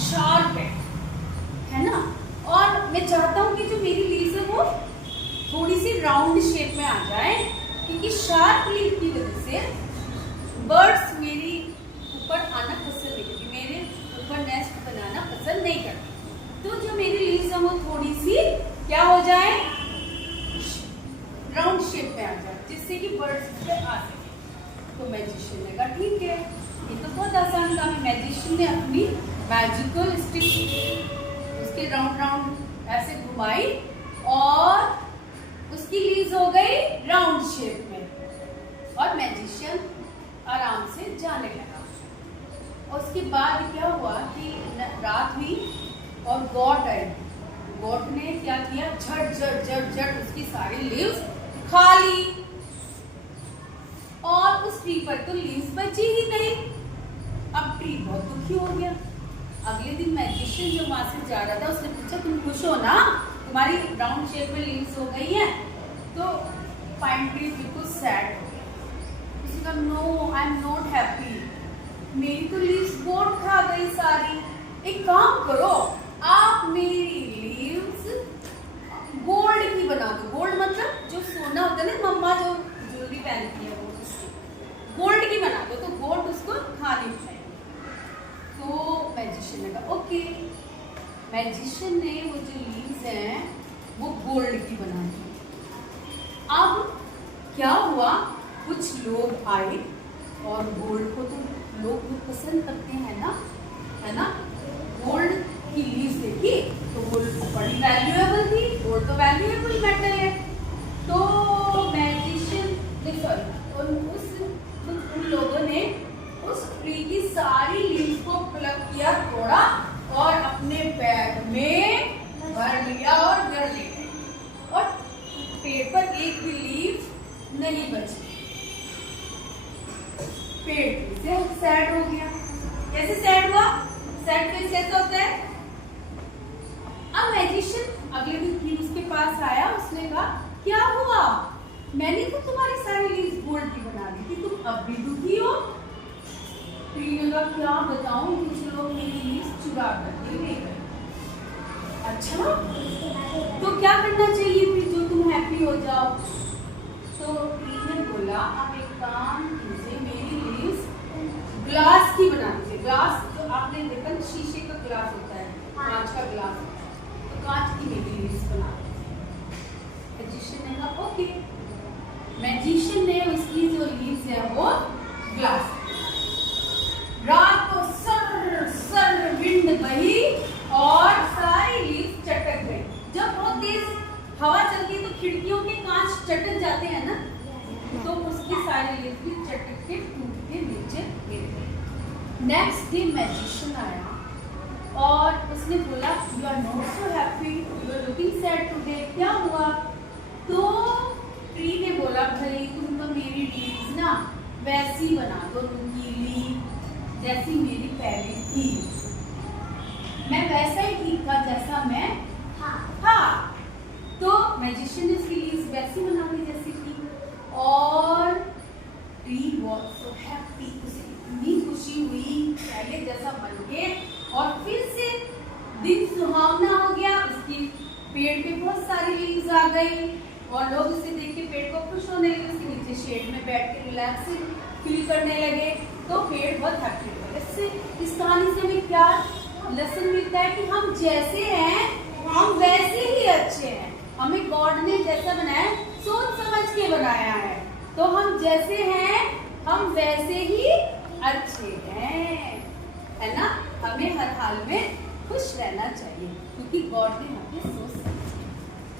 Sharp है ना। और मैं चाहता हूँ कि जो मेरी लीव्स है वो थोड़ी सी राउंड शेप में आ जाए, क्योंकि शार्प लीव की वजह से बर्ड्स मेरी ऊपर आना पसंद नहीं करती, मेरे ऊपर नेस्ट बनाना पसंद नहीं करती। तो जो मेरी लीव्स है वो थोड़ी सी क्या हो जाए, राउंड शेप में आ जाए, जिससे कि बर्ड्स पे आ सके। तो मैजिशियन ने कहा ठीक है, ये तो बहुत आसान काम है। मैजिशियन ने अपनी मैजिकल स्टिक उसके राउंड राउंड ऐसे घुमाई और उसकी लीव्स हो गई राउंड शेप में, और मैजिशियन आराम से जाने लगा। और उसके बाद क्या हुआ कि रात हुई और गॉड आई। गॉड ने क्या किया, झट झट झट झट उसकी सारी लीव्स खा ली, और उस ट्री पर तो लीव्स बची ही नहीं। अब ट्री बहुत दुखी हो गया। अगले दिन मैजिशियन जो वहां से जा रहा था उसने पूछा तुम खुश हो ना, तुम्हारी राउंड शेप में लीव्स हो गई है? तो पाइन ट्री बिल्कुल सैड हो गया। उसने कहा no I am not happy, मेरी तो लीव्स गोट खा गई सारी। एक काम करो, आप मेरी लीव्स गोल्ड की बना दो। गोल्ड मतलब जो सोना होता है ना, मम्मा जो ज्वेलरी पहनती है वो, गोल्ड की बना दो तो गोल्ड उसको खा नहीं पाएगी। तो मैजिशियन ने कहा ओके। मैजिशियन ने वो जो लीव्स हैं वो गोल्ड की बना दी। अब क्या हुआ, कुछ लोग आए और गोल्ड को तो लोग भी पसंद करते हैं ना, है ना। गोल्ड की लीव्स देखी तो गोल्ड बड़ी वैल्यूएबल थी, गोल्ड तो वैल्यूएबल मेटल है। तो मैजिशियन उन लोगों ने उस ट्री की सारी लीव्स को प्लग किया, तोड़ा और अपने बैग में भर लिया और घर ले गए, और पेड़ पर एक भी लीव नहीं बची। पेड़ से सैड हो गया। कैसे सैड हुआ? सैड फेस कैसा होता है? अब मैजिशियन अगले दिन फिर उसके पास आया, उसने कहा क्या हुआ, मैंने तो तुम्हारी सारी लीव्स गोल्ड की बना दी थी, तुम अब भी दुखी हो? ट्री ने कहा क्या बताऊं, कुछ लोग मेरी लीव्स चुरा कर ले गए। अच्छा तो क्या करना चाहिए फिर जो तुम हैप्पी हो जाओ? तो ट्री ने बोला आप एक काम कीजिए, मेरी लीव्स ग्लास की बना दीजिए। ग्लास जो आपने देखा शीशे का ग्लास होता है, कांच का ग्लास, तो कांच की मेरी लीव्स बना दीजिए। मैजिशियन ने कहा ओके। मैजिशियन ने उसकी जो लीव्स है वो ग्लास, रात को सर सर विंड बही और सारी लीव्स चटक गई। जब बहुत तेज हवा चलती है तो खिड़कियों के कांच चटक जाते हैं ना, तो उसकी सारी लीव्स भी चटक के टूट के नीचे गिर गई। नेक्स्ट डे मैजिशियन आया और उसने बोला you are not so happy, you are looking sad today, क्या हुआ? तो ट्री ने बोला भाई तुम तो मेरी लीव्स ना वैसी बना दो, नुकीली जैसी मेरी पहले थी। मैं वैसा ही ठीक था जैसा मैं हाँ। तो मैजिशियन ने उसकी लीव्स वैसी बना दी जैसी थी, और ट्री वाज सो हैप्पी, उसे इतनी खुशी हुई पहले जैसा बन के, और फिर से दिन सुहावना हो गया। उसकी पेड़ पे बहुत सारी लीव्स आ गई और लोग उसे देख के पेड़ को खुश होने लगे, उसके नीचे शेड में बैठ के रिलैक्स फील करने लगे, तो पेड़ बहुत हैप्पी हो गया। इससे इस कहानी से हमें क्या लेसन मिलता है कि हम जैसे हैं हम वैसे ही अच्छे हैं। हमें गॉड ने जैसा बनाया सोच समझ के बनाया है, तो हम जैसे हैं हम वैसे ही अच्छे हैं, है ना। हमें हर हाल में खुश रहना चाहिए क्योंकि गॉड ने हमें सोच